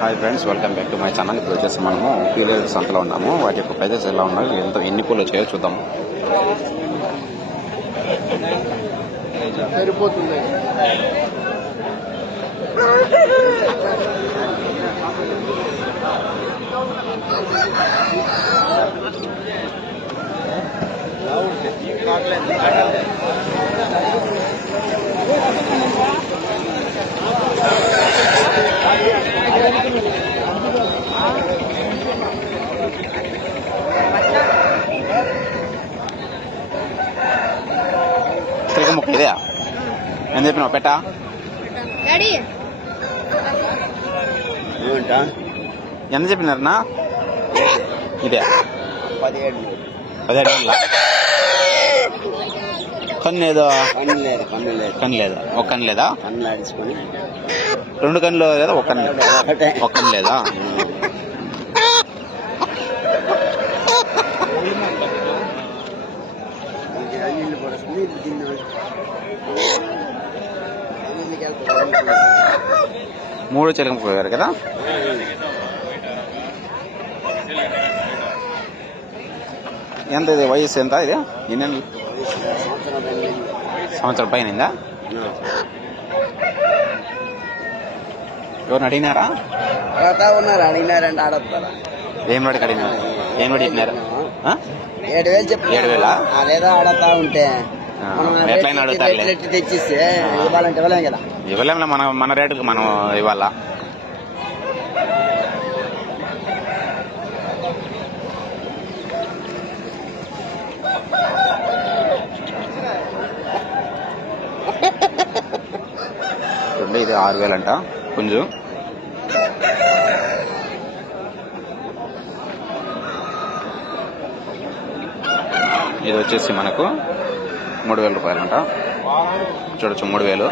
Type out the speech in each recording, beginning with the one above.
Hi friends, welcome back to my channel. ఇప్పుడు వచ్చేసి మనము పీలేరు సంతలో ఉన్నాము. వాటి యొక్క ప్రైజెస్ ఎలా ఉన్నాయి, ఎన్ని పూలు వచ్చాయో చూద్దాము. సరిపోతుంది. తిరిగి ముక్క ఇదే ఏం చెప్పినావు పెట్ట ఎంత చెప్పినారన్నా? ఇదే 17 కన్ను లేదో? కన్ను లేదా? ఒక కన్ను లేదా? రెండు కన్నులు లేదా? ఒక కన్ను లేదా? మూడు చెలకపోయారు కదా. ఎంత ఇది వయసు? ఎంత ఇది? ఎన్ని సంవత్సరం పైన? ఎవరిని అడిగినారా? అడిగినారంటే ఆడతారా? ఏం వాడికి అడిగినారు? ఏం వాడి చెప్పినారు? 7,000 చెప్పి 7,000 లేదా ఆడతా ఉంటే ఎట్లయినా అడుగుతారులే. తెచ్చిస్తే ఇవ్వాలంటే ఇవ్వలేం కదా. ఇవ్వలేం, మన రేటుకి మనం ఇవ్వాలా. చూడండి, ఇది 6,000 అంట పుంజు. ఇది వచ్చేసి మనకు 3,000 రూపాయలు అంట. చూడొచ్చు, 3,000.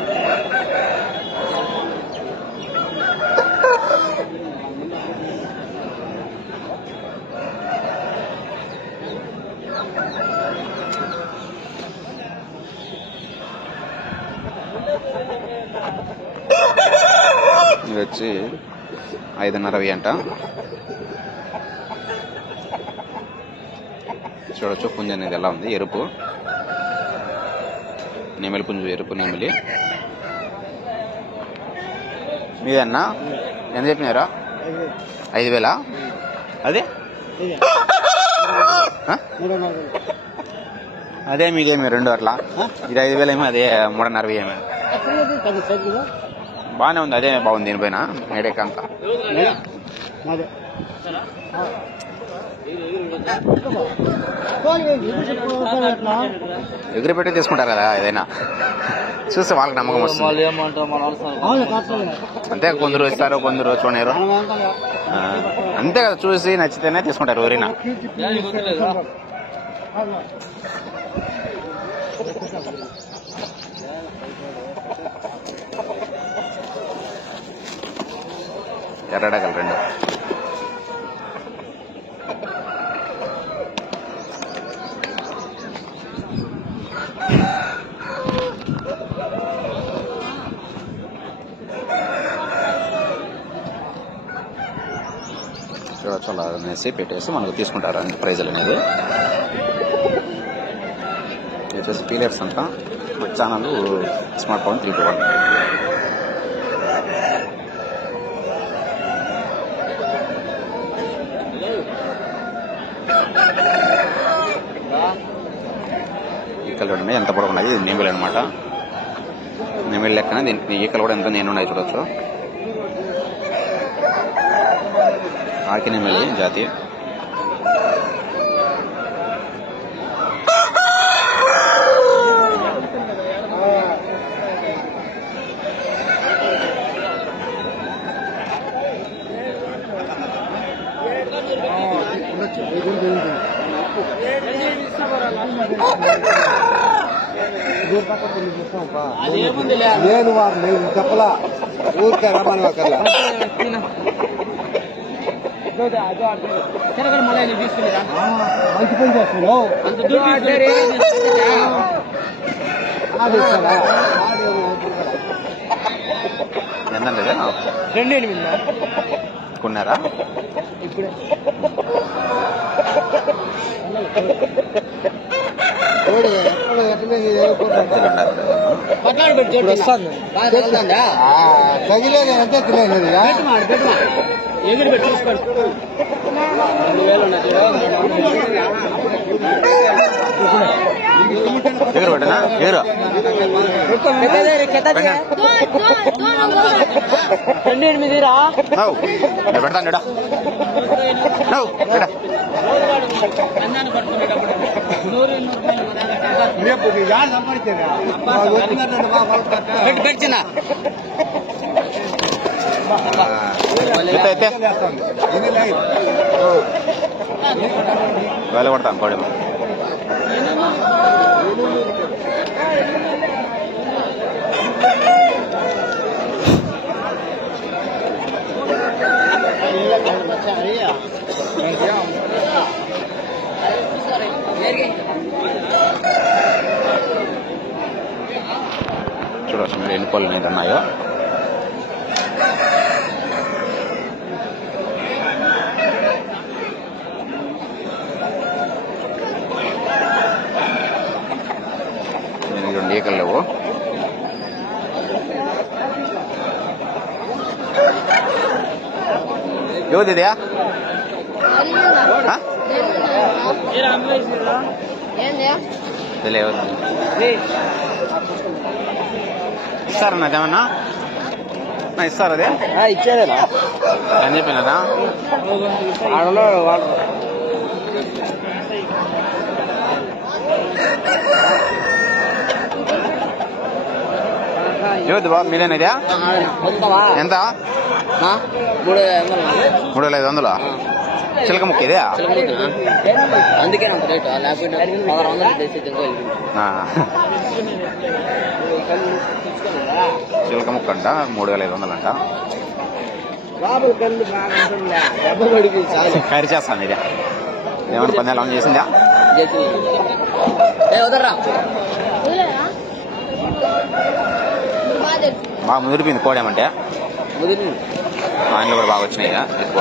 ఇది వచ్చి 5,500 అంట. చూడొచ్చు పుంజు అనేది ఎలా ఉంది. ఎరుపు నెమిలి పుంజు, ఎరుపు నెమిలి. మీదన్నా ఎంత చెప్పినారా? 5,000. అదే అదే మీదేమి రెండు అట్లా? ఇది 5,000 ఏమో, అదే 3,500 ఏమో. బాగానే ఉంది, అదే బాగుంది. దీనిపైన మేడేకంతా ఎగురు పెట్టి తీసుకుంటారు కదా. ఏదైనా చూస్తే వాళ్ళకి నమ్మకం వస్తుంది. అంతే, కొందరు ఇస్తారు, కొందరు చూడరు. అంతే కదా, చూసి నచ్చితేనే తీసుకుంటారు ఎవరైనా. ఎర్రడగలు 2. చూడొచ్చు, అలా అనేసి పెట్టేసి మనకు తీసుకుంటారు అంత ప్రైజులు అనేది. వచ్చేసి పీలేర్స్ అంతా మా ఛానల్ స్మార్ట్ ఫోన్ 321. ఈకలు చూడండి ఎంత పొడవు ఉన్నాయి. ఇది నెమిలి అనమాట. నెమిలి లెక్కన దీనికి ఈకలు కూడా ఎంత నేను ఉన్నాయి చూడొచ్చు. ఆకి నెమిలి జాతి. నేను చెప్పలా ఊరికే రమ్మని ఒకర్లా మంచి పని చేస్తున్నావు. ఎంతండి? 2,800. కొన్నారా? తగిలేదు అంతే తెలియదు ఎగిరి పెట్టి దగ్గర పెట్టనా ఏరు పెడతాను వేల కొడతాను కోడి చూడవచ్చు మీరు ఎన్ని కోళ్ళు అయితే ఉన్నాయో. రెండు ఈకలు లేవు. ఎవరిది ఇదే? తెలియదు. ఇస్తారన్నా అదేమన్నా ఇస్తారు? అదే ఇచ్చారేనా అని చెప్పినారా? ఏవద్దు బాబు మీరేనా? ఎంత? 3500. చిలక ముక్క ఇదే? అందుకే చిలక ముక్క అంట 3500 అంట. కర్రీ చేస్తాను ఇదే. ఏమన్నా పందాలు ఏమన్నా చేసిందా? బాగా ముదిరిపోయింది కోడేమంటే. ఆన్లో కూడా బాగా వచ్చినాయి ఎక్కువ.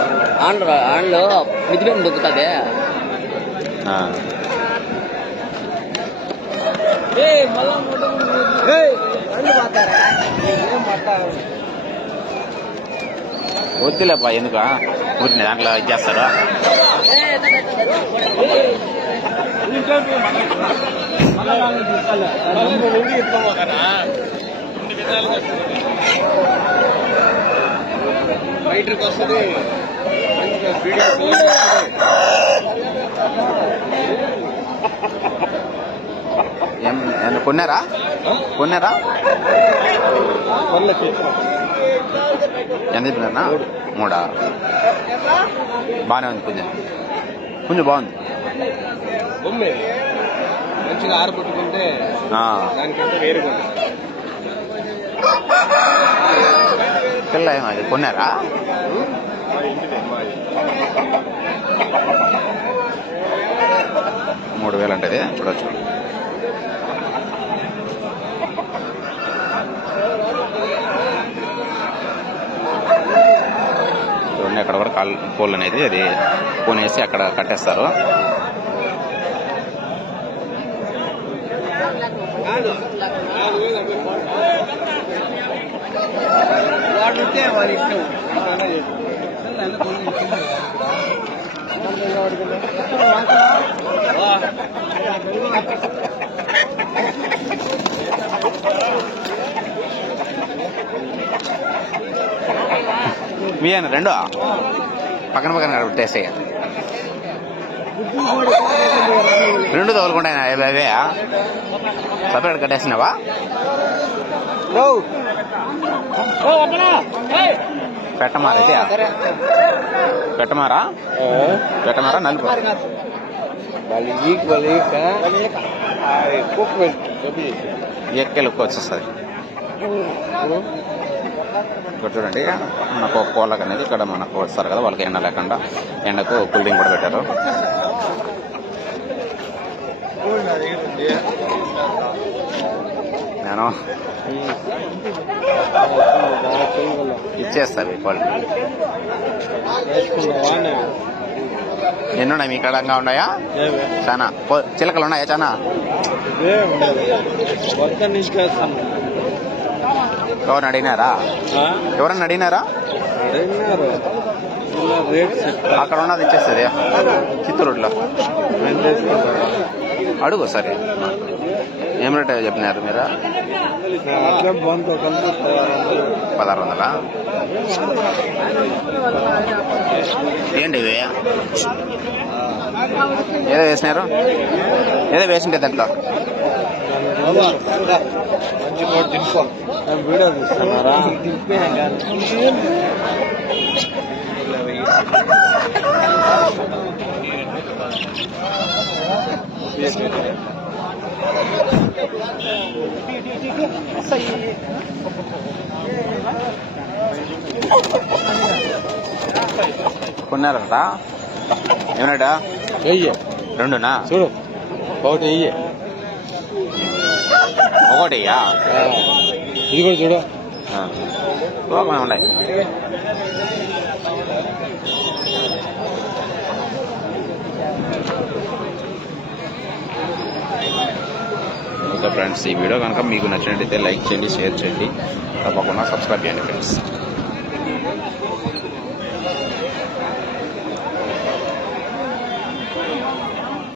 ఆన్లో మిదిపేం దొక్కుతుంది. వద్దులేపా ఎందుక ఊరిని దాంట్లో ఇచ్చేస్తారా? బయటకు వస్తుంది. కొన్నారా? ఎంత చెప్పినారన్నా? 3. బాగానే ఉంది. పుంజు బాగుంది. మంచిగా ఆరబెట్టుకుంటే దానికంటే వేరుగా పిల్ల ఏమది కొన్నారా? $3000 అంటే చూడొచ్చు. చూడండి అక్కడ కూడా కోళ్ళు అనేది అది కొనేసి అక్కడ కట్టేస్తారు. మీయన 2 పక్కన పెట్టేసి 2 తోలుకుంటా అవే సపరేట్ కట్టేసినావా? పెట్టమారా అయితే? పెట్టమారా నలుపు ఎక్కెలు వచ్చేస్తుంది. ఇక్కడ చూడండి మనకు కోళ్ళకు అనేది ఇక్కడ మనకు వస్తారు కదా, వాళ్ళకి ఎండ లేకుండా ఎండకు కూలింగ్ కూడా పెట్టారు. నేను ఇచ్చేస్తారు ఈ కోళ్ళు. ఎన్నున్నాయి మీ కడంగా ఉన్నాయా? చాలా చిలకలు ఉన్నాయా? చాలా ఎవరిని అడిగినారా? ఎవరన్నా అడిగినారా? అక్కడ ఉన్నది ఇచ్చేస్తుంది చిత్తూరులో. అడుగు సరే. ఏం రేట్ చెప్పినారు మీరు? 1600. ఏంటి ఇవి? ఏదో వేసినారు? ఏదో వేసింటే దాంట్లో వీడియో తీస్తున్నారా? కొన్నారట ఏమన్నాడా? రెండునా? చూడు ఒకటి వెయ్యి, ఒకటియా? ఇది కూడా చూడు ఉన్నాయి. ఓకే ఫ్రెండ్స్, ఈ వీడియో కనుక మీకు నచ్చినట్టయితే లైక్ చేయండి, షేర్ చేయండి, తప్పకుండా సబ్స్క్రైబ్ చేయండి ఫ్రెండ్స్.